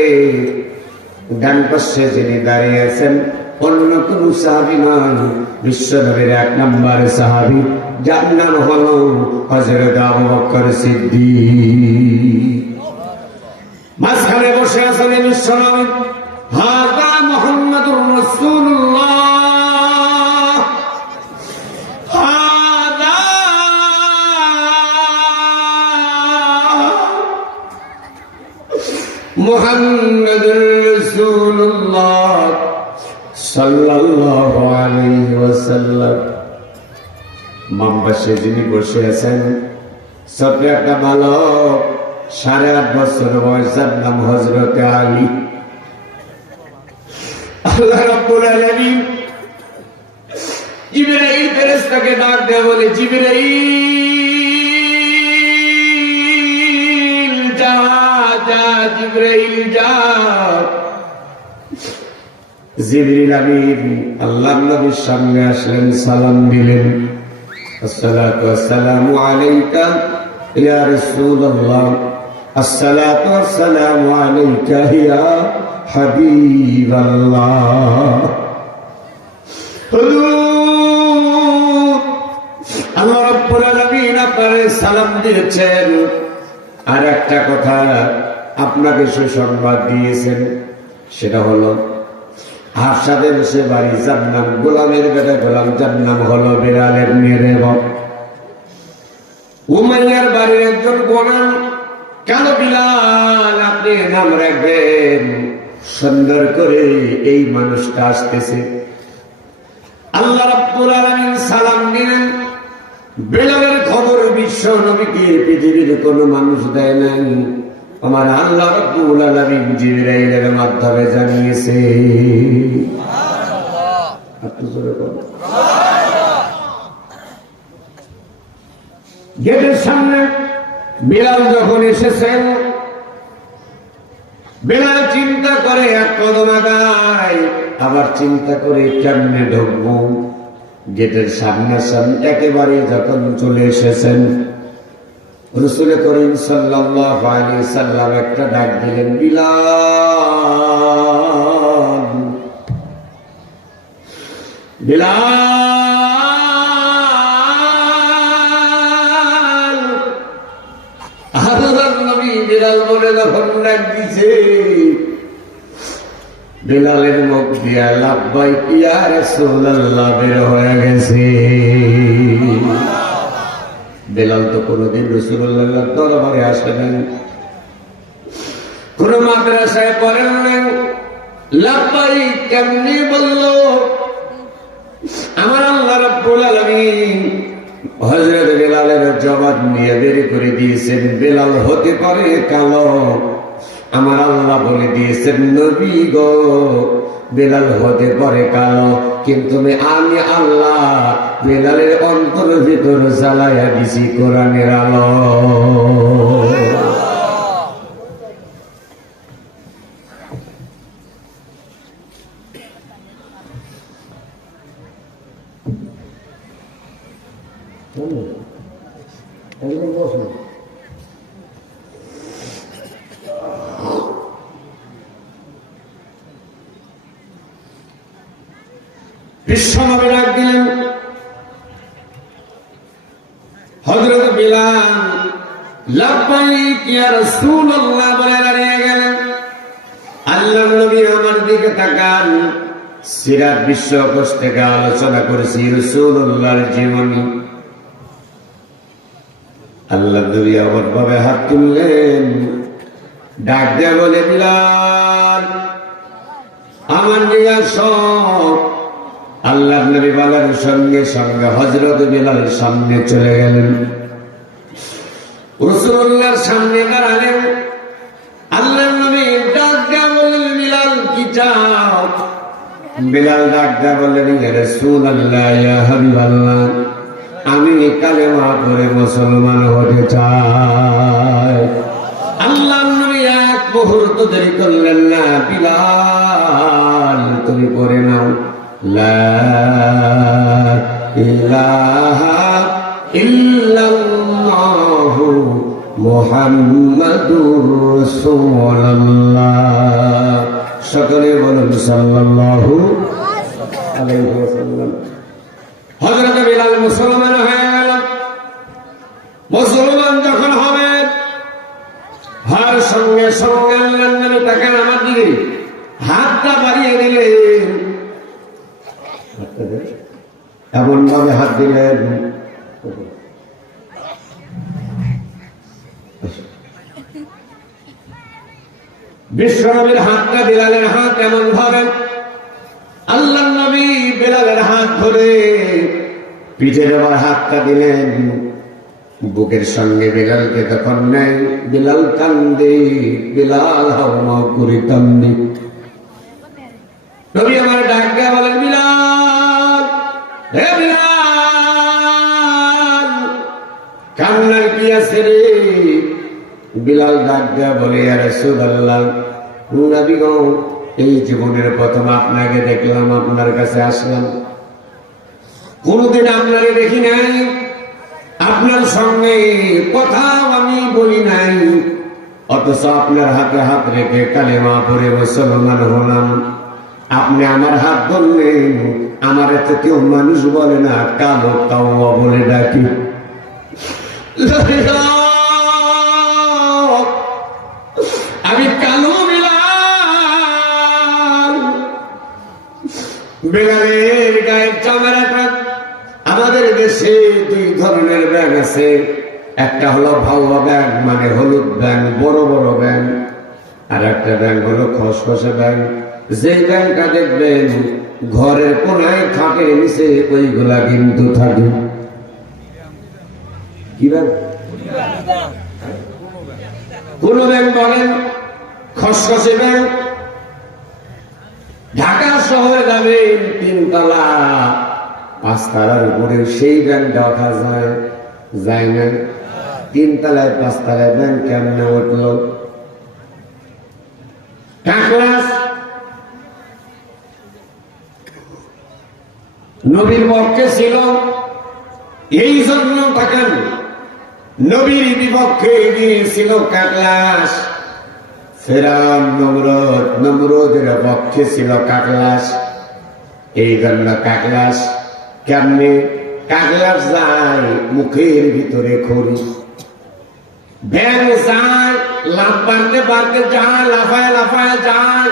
ডান পাশে যিনি দাঁড়িয়ে আছেন অন্য কোন সাহাবী নয়, বিশ্বনবীর 1 নম্বর সাহাবী, যার নাম হলো হযরত আবু বকর সিদ্দিক। মাঝখানে বসে আছেন বিশ্বনবী, হাযা মুহাম্মাদুর রাসূলুল্লাহ, হাযা মুহাম্মাদুর রাসূলুল্লাহ সাল্লাল্লাহু আলাইহি ওয়াসাল্লাম। বাম পাশে যিনি বসে আছেন ছোট্ট একটা বালক, 8.5 বছর বয়স, যার নাম হযরত আলী। আল্লাহ রাব্বুল আলামিন জিবরাইল ফেরেশতাকে ডাক দেয়া বলে, জিবরাইল যা যা, জিবরাইল যা। জিবরিল আমিন আল্লাহর নবীর সামনে আসলেন, সালাম দিলেন, আসসালাতু ওয়াসসালামু আলাইকা ইয়া রাসূলুল্লাহ, আসসালাতু ওয়াসসালামু আলাইকা ইয়া হাবিবাল্লাহ। হুজুর, আল্লাহ রাব্বুল আলামিন আপনাকে সালাম দিয়েছেন, আর একটা কথা আপনাকে সুসংবাদ দিয়েছেন, সেটা হলো হাফসাদের সে বাড়ি, যার নাম গোলামের বেটা গোলাম, যার নাম হলো বিলালের মেয়ে উমাইয়ার বাড়ির একজন গোলাম। কেন বিলাল আপনি নাম রাখবেন, সুন্দর করে এই মানুষটা আসতেছে। আল্লাহ রাব্বুল আলামিন সালাম দিলেন, বিলালের খবর বিশ্ব নবীকে পৃথিবীর কোন মানুষ দেয় নাই, আমার আল্লাহ রাব্বুল আলামিন জিবরাইলের মাধ্যমে জানিয়েছে। গেটের সামনে বিলাল যখন এসেছেন, বিলাল চিন্তা করে এক কদম আগায়, আবার চিন্তা করে কেমনে ঢুকবো। গেটের সামনাসামনি একেবারে যখন চলে এসেছেন, রাসূল করিম সাল্লাল্লাহু আলাইহি সাল্লাম একটা ডাক দিলেন, বিলাল, বিলাল। আল্লাহর নবী বিলাল বলে যখন ডাক দিছে, বিলালের মুখ দিয়া লাব্বাইক ইয়া রাসূলুল্লাহ বের হয়ে গেছে। বেলাল তো কোনদিন রাসূলুল্লাহর দরবারে আসে নাই, কোন মাদ্রাসায় পড়েন নাই, লাব্বাইক কেমনি বলল? আমার আল্লাহ রাব্বুল আলামিন হযরত বেলালের জবাব নিয়ে বের করে দিয়েছেন, বেলাল হতে পারে কালো, আমার আল্লাহ বলে দিয়েছেন নবী গো, বেলাল হতে পারে কালো, কিন্তু আমি আল্লাহ বেলালের অন্তর ভিতর জ্বালাইয়া দিছি কোরআনের আলো। বিশ্বনবী ডাক দিলেন, হযরত বিলাল লাব্বাইক ইয়া রাসূলুল্লাহ বলে দাঁড়িয়ে গেলেন। আল্লাহর নবী আমার দিকে তাকান। সিরাত বিশ্বকোষ থেকে আলোচনা করেছি রাসূলুল্লাহর জীবনী। আল্লাহর নবী আমার ভাবে হাত তুললেন, ডাক দিয়ে বলে, বিলাল আমার দিকে সব। আল্লাহর নবী বলার সঙ্গে সঙ্গে হযরত বিলালের সামনে চলে গেলেন, রাসূলুল্লাহর সামনে দাঁড়ালেন। আল্লাহর নবী ডাক দিয়া বললেন, বিলাল কি চাও? বিলাল ডাক দিয়া বললেন, ইয়া রাসূলুল্লাহ, ইয়া হাবিবাল্লাহ, আমি কালেমা পড়ে মুসলমান হতে চাই। আল্লাহর নবী এক মুহূর্ত দেরি করলেন না, বিলাল তুমি পড়ে নাও, লা ইলাহা ইল্লাল্লাহু মুহাম্মাদুর রাসূলুল্লাহ। সকলে বলুন সাল্লাল্লাহু আলাইহি ওয়াসাল্লাম। হযরত বিলাল মুসলমান হয়ে গেল। মুসলমান যখন হবে হার সঙ্গে সঙ্গে আল্লাহর নবী তাকে আমার দিকে হাতটা বাড়িয়ে দিলেন। এমন ভাবে হাত দিলেন বিশ্বনবীর হাতটা বিলালের হাত এমন ভাবে আল্লাহর নবী বিলালের হাত ধরে পিঠের আবার হাতটা দিলেন। বুকের সঙ্গে বিলালকে তখন নেই। বিলাল কান্দে, বিলাল হাওয়া করে কান্দে। নবী আমার ডাক দেয়া বলেন, বিলাল, হে বিলাল, কান্নার কি আছে রে? বিলাল ডাক দেয়া বলে, ইয়া রাসূলুল্লাহ, নবী গো, এই জীবনের প্রথম আপনাকে দেখলাম, আপনার কাছে আসলাম। কোনদিন আপনাকে দেখি নাই, আপনার সঙ্গে কথাও আমি বলি নাই, অথচ আপনার হাতে হাত রেখে কালেমা পড়ে মুসলমান হলাম। আপনি আমার হাত ধরলেন, আমার এত কেউ মানুষ বলে না, কালো কাওয়া বলে ডাকি। আমি কালো বিলাল। বিলালের গায়ের চামড়াটা, আমাদের দেশে দুই ধরনের ব্যাঙ আছে। একটা হলো ভাওয়া ব্যাঙ, মানে হলুদ ব্যাঙ, বড় বড় ব্যাঙ। আর একটা ব্যাঙ হলো খসখসে ব্যাঙ। যে ব্যাঙটা দেখবেন ঘরের কোনায় খাটের নিচে, ওইগুলা কিন্তু থাকে কি ব্যাঙ? কোন ব্যাঙ বলেন খসখসে ব্যাঙ। ঢাকা শহরে যাবেন, 3 তলা 5 তলার উপরে সেই ব্যাংক দেখা যায়, যায় না। 3 তলায় 5 তলায় ব্যাংক কেমনে উঠল? কাকলাস নবীর পক্ষে ছিল, এই জন্য থাকেন নবীর বিপক্ষে গিয়েছিল কাকলাস। ফেরাউন নমরুদ, নমরুদের পক্ষে ছিল কাকলাস। এই জন্য কাকলাস কেমনে? কাকলাস যায় মুখের ভিতরে খড়ি, ব্যাঙ যায় লাফ পারতে পারতে যায়, লাফায় লাফায় যায়।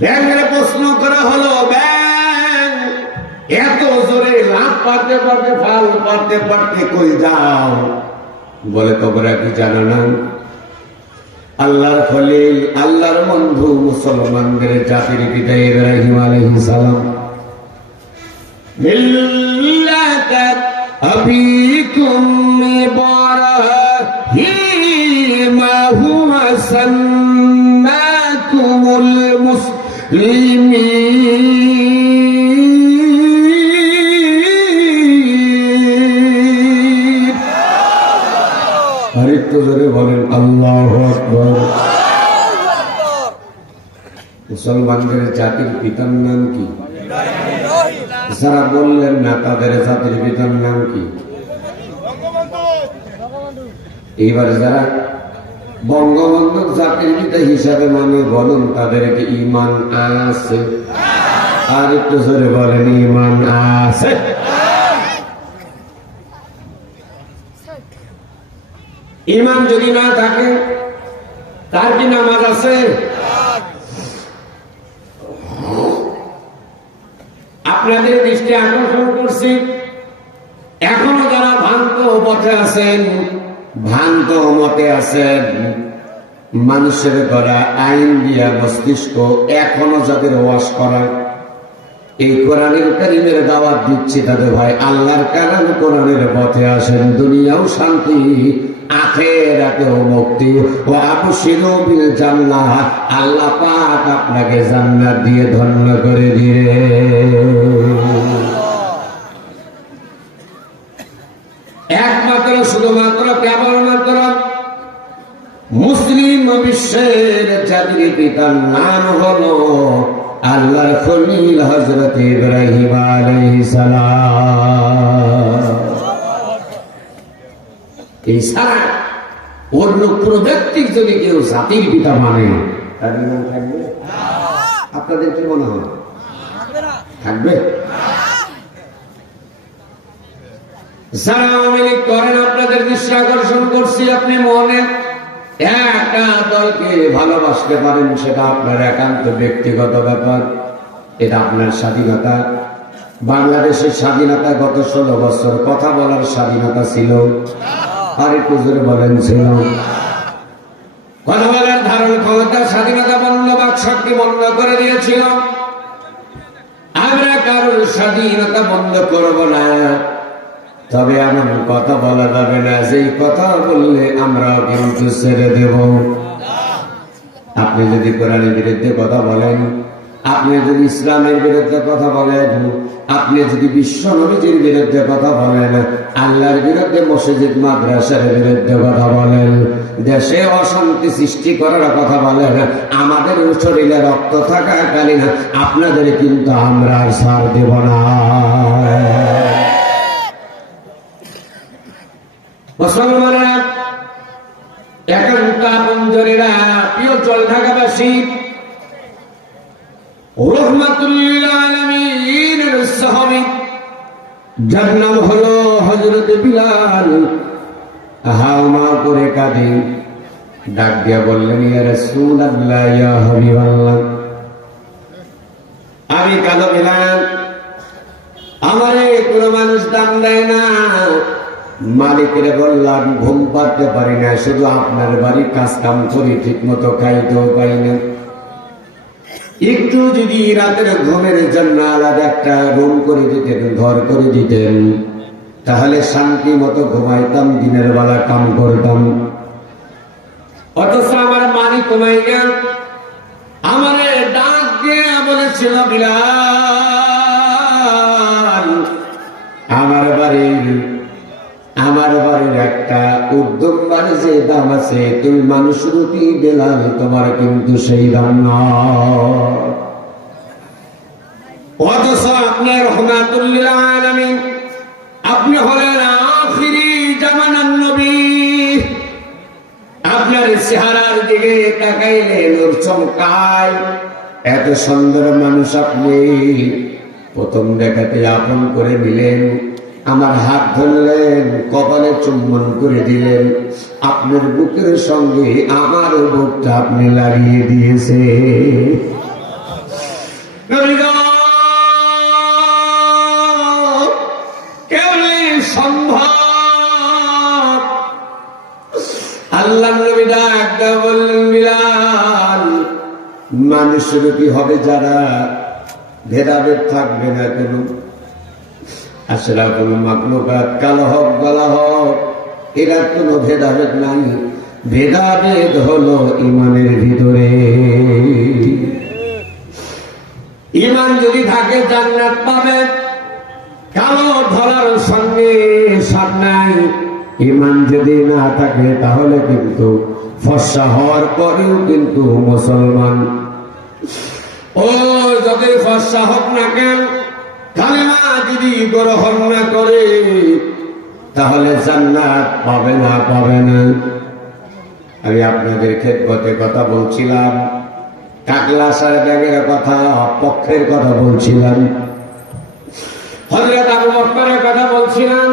ব্যাঙের প্রশ্ন করা হলো, ব্যাঙ এত জোরে লাফ পারতে পারতে, ফাল পারতে পারতে কই যাও? বলে তোমরা কি জানো না, আল্লাহর খলিল, আল্লাহর বন্ধু, মুসলমানদের জাতির পিতা ইব্রাহিম আলাইহিস সালাম মিল্লাত আবিকুম ইব্রাহিম হুয়া সাম্মাকুমুল মুসলিমিন। আরেকটু জোরে বলেন আল্লাহু আকবার। মুসলমানদের জাতির পিতার নাম কি? যারা বললেন না তাদের জাতির পিতার নাম কি? এইবার যারা বঙ্গবন্ধু জাতির পিতা হিসাবে মানে বলুন, তাদেরকে ঈমান আছে? আর একটু জোরে বলেন ঈমান আছে? ঈমান যদি না থাকে তার কি নামাজ আছে? আপনাদের দৃষ্টি আকর্ষণ করছি, এখনো যারা ভ্রান্ত পথে আছেন, ভ্রান্ত মতে আছেন, মানুষের গড়া আইন দিয়া মস্তিষ্ক এখনো যাদের ওয়াশ করা, এই কোরআনের কারীমের দাওয়াত দিচ্ছি তাদের ভাই আল্লাহর কালাম কোরআনের পথে আসেন, দুনিয়াও শান্তি, আখিরাতেও মুক্তি। ও আবশিরু বিল জান্নাহ, আল্লাহ পাক আপনাকে জান্নাত দিয়ে ধন্য করে দিবে। একমাত্র শুধুমাত্র কেবলমাত্র মুসলিম বিশ্বের জাতির পিতার নাম হলো আল্লাহর খলিল হযরত ইব্রাহিম আলাইহিস সালাম। এই সারা অন্য কোন ব্যক্তি যদি কেউ জাতির পিতা মানে তার ইমান থাকবে? আপনাদের কি মনে হয় থাকবে? যারা আওয়ামী লীগ করেন আপনাদের দৃষ্টি আকর্ষণ করছি, আপনি মনে একটা দলকে ভালোবাসতে পারেন, সেটা আপনার একান্ত ব্যক্তিগত ব্যাপার, এটা আপনার স্বাধীনতা। বাংলাদেশের স্বাধীনতা গত 16 বছর কথা বলার স্বাধীনতা ছিল, আর একটু জোরে বলেন ছিল? কথা বলার ধারণ ক্ষমতা স্বাধীনতা বন্ধ, বাক শক্তি বন্ধ করে দিয়েছিল। আমরা কারোর স্বাধীনতা বন্ধ করব না, তবে এমন কথা বলা যাবে না যেই কথা বললে আমরাও কিন্তু ছেড়ে দেব। আপনি যদি কোরআনের বিরুদ্ধে কথা বলেন, আপনি যদি ইসলামের বিরুদ্ধে কথা বলেন, আপনি যদি বিশ্ব নবীজির বিরুদ্ধে কথা বলেন, আল্লাহর বিরুদ্ধে, মসজিদ মাদ্রাসার বিরুদ্ধে কথা বলেন, দেশে অশান্তি সৃষ্টি করার কথা বলেন, আমাদের শরীরে রক্ত থাকাকালীন আপনাদের কিন্তু আমরা আর ছাড় দেব না। মুসলমানরা, একান্ত আপনজনেরা, প্রিয় জলঢাকাবাসী, রহমাতুল্লিল আলামিনের সাহাবী যার নাম হলো হযরত বিলাল, হাওমা করে কাঁদে, ডাক দিয়া বললেন, ইয়া রাসূলুল্লাহ, ইয়া হাবিবাল্লাহ, আমি কাঁদো বিলাল, আমারে কোন মানুষ দাম দেয় না। মালিকের বললাম, ঘুম পাড়তে পারি না, শুধু আপনার বাড়ি কাজ কাম করি, ঠিক মতো খাইতেও পাই না। একটু যদি রাতের ঘুমের জন্য আলাদা একটা রুম করে দিতেন, ঘর করে দিতেন, তাহলে শান্তি মতো ঘুমাইতাম, দিনের বেলা কাম করতাম। অথচ আমার মালিক কমাই গেল, আমারে ডাক দিয়ে বলেছিল, বিলাল, আমার বাড়ির একটা উদ্যম বাড়ি যে দাম আছে, তুমি মানুষ রূপী বেলাল, তোমার কিন্তু সেই দাম নয়। অথচ আপনি রহমাতুল্লিল আলামিন, আপনি হলেন আখিরি জামানার নবী। আপনার চেহারার দিকে তাকাইলে নূর চমকায়, এত সুন্দর মানুষ আপনি। প্রথম দেখাতে আপন করে নিলেন, আমার হাত ধরলেন, কপালে চুম্বন করে দিলেন, আপনার বুকের সঙ্গে আমার বুকটা আপনি লাগিয়ে দিয়েছে। কেমন সম্ভব? আল্লাহ নবী ডাক বললেন, বিলাল, মানুষ রূপী হবে যারা, ভেদাভেদ থাকবে না কেন। আশরাফুল মাখলুকাত, কালো হোক গলা হোক, এরা কোনো ভেদাভেদ নাই। ভেদাভেদ হলো ইমানের ভিতরে। ইমান যদি থাকে জান্নাত পাবে, কালো ধরার সঙ্গে সাথ নাই। ইমান যদি না থাকে তাহলে কিন্তু ফর্সা হওয়ার পরেও কিন্তু মুসলমান। ও যদি ফর্সা হোক না কেন, কালেমা যদি গ্রহণ না করে, তাহলে জান্নাত পাবে না। আমি আপনাদের খেদমতে কথা বলছিলাম, টাকলা সার ব্যাগের কথা, পক্ষের কথা বলছিলাম, হযরত আবু বকরের কথা বলছিলাম,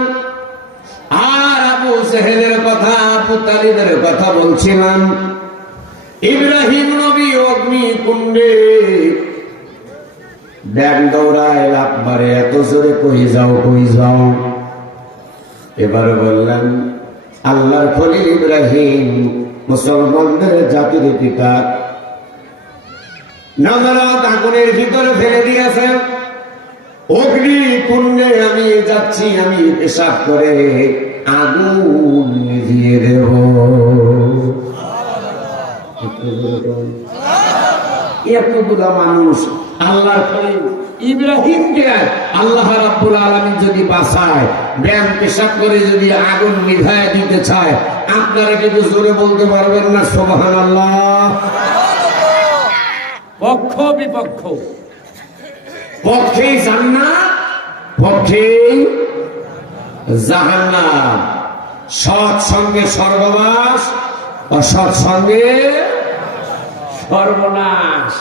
আর আবু জেহেলের কথা, আবু তালিবের কথা বলছিলাম। ইব্রাহিম নবী অগ্নিকুণ্ডে ব্যাগ দৌড়ায়, লাফ মারে, এত জোরে কই যাও। এবার বললেন, আল্লাহর খলিল ইব্রাহিম, মুসলমানদের জাতির পিতা, নমরুদ আগুনের ভিতরে ফেলে দিয়েছেন, অগ্নিকুণ্ডে আমি যাচ্ছি, আমি পেশাব করে আগুন নিভিয়ে দেব। এতগুলা মানুষ আল্লাহর খলিল ইব্রাহিমকে আল্লাহ রাব্বুল আলামিন যদি বাঁচায়, ব্যায়াম পেশাব করে যদি আগুন নিভায় দিতে চায়, আপনারা কিন্তু জোরে বলতে পারবেন না সুবহানাল্লাহ। পক্ষ বিপক্ষ, পক্ষে জান্নাত, পক্ষে জাহান্নাম, সৎ সঙ্গে স্বর্গবাস, অসৎ সঙ্গে সর্বনাশ।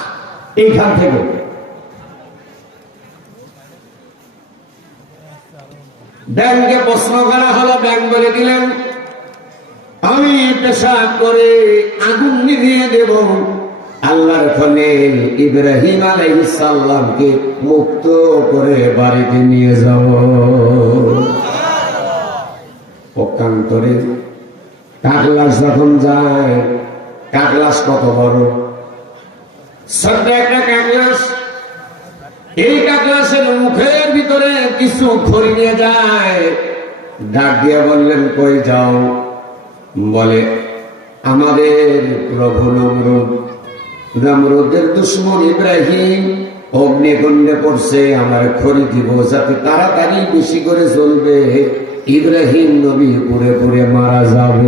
এইখান থেকে ব্যাংকে প্রশ্ন করা হলো, ব্যাংক বলে দিলেন আমি পেশাব করে আগুন নিভিয়ে দেব, আল্লাহর খলিল ইব্রাহিম আলাইহিস সালামকে মুক্ত করে বাড়িতে নিয়ে যাব। পক্ষান্তরে কাকলাস যখন যায়, কাকলাস কত বড়, ছোট্ট একটা কাকলাস, এই কাকলাসের মুখের ভিতরে কিছু খড়ি নিয়ে যায়। ডাক দিয়ে বললেন কই যাও? বলে আমাদের প্রভু নমরুদের দুশ্মন ইব্রাহিম অগ্নিকুণ্ডে পড়ছে, আমার খড়ি দিব যাতে তাড়াতাড়ি বেশি করে চলবে, ইব্রাহিম নবী পুড়ে পুড়ে মারা যাবে।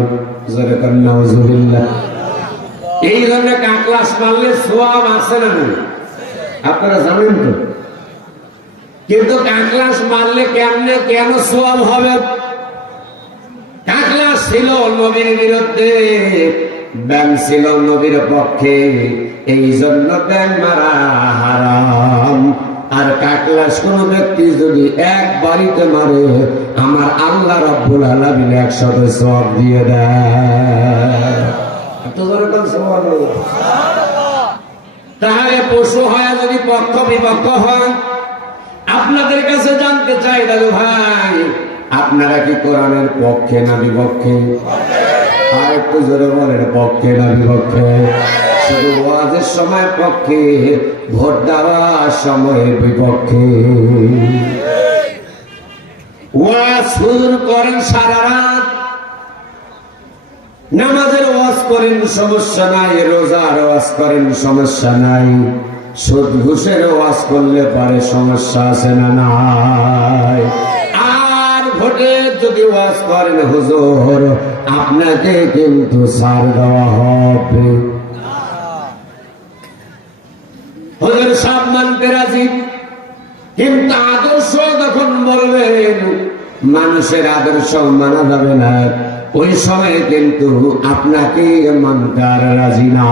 এই ধরনের কাকলাস মারলে সোয়াব আছে না? আপনারা জানেন তো, কিন্তু কাকলাস মারলে কেমনে কেন সোয়াব হবে? কাকলাস ছিল নবীর বিরুদ্ধে, ব্যাং ছিল নবীর পক্ষে, এই জন্য ব্যাং মারা হারাম। আর কাকলাস কোন ব্যক্তি যদি এক বাড়িতে মারে, আমার আল্লাহ রাব্বুল আলামিন 100 সওয়াব দিয়ে দেয়। তাহলে পশু হয় যদি পক্ষ বিপক্ষ হয়, আপনাদের কাছে জানতে চাই দাদু ভাই, আপনারা কি কোরআনের পক্ষে না বিপক্ষে? আর একটু জোরে বলেন, পক্ষে না বিপক্ষে? শুধু ওয়াজের সময় পক্ষে, ভোট দেওয়ার সময় বিপক্ষে। ওয়াজ শুরু করেন সারা রাত, নামাজের ওয়াজ করেন সমস্যা নাই, রোজার ওয়াজ করেন সমস্যা নাই, সুদ ঘুষের ওয়াজ করলে পারে সমস্যা আছে না নাই? আর ভোটের যদি ওয়াজ করেন হুজুর, আপনাকে কিন্তু ছাড় দেওয়া হবে। হুজুর সব মানতে রাজি, কিন্তু আদর্শ যখন বলবেন মানুষের আদর্শ মানা যাবে না, ওই সময় কিন্তু আপনাকে মানতে আর রাজি না।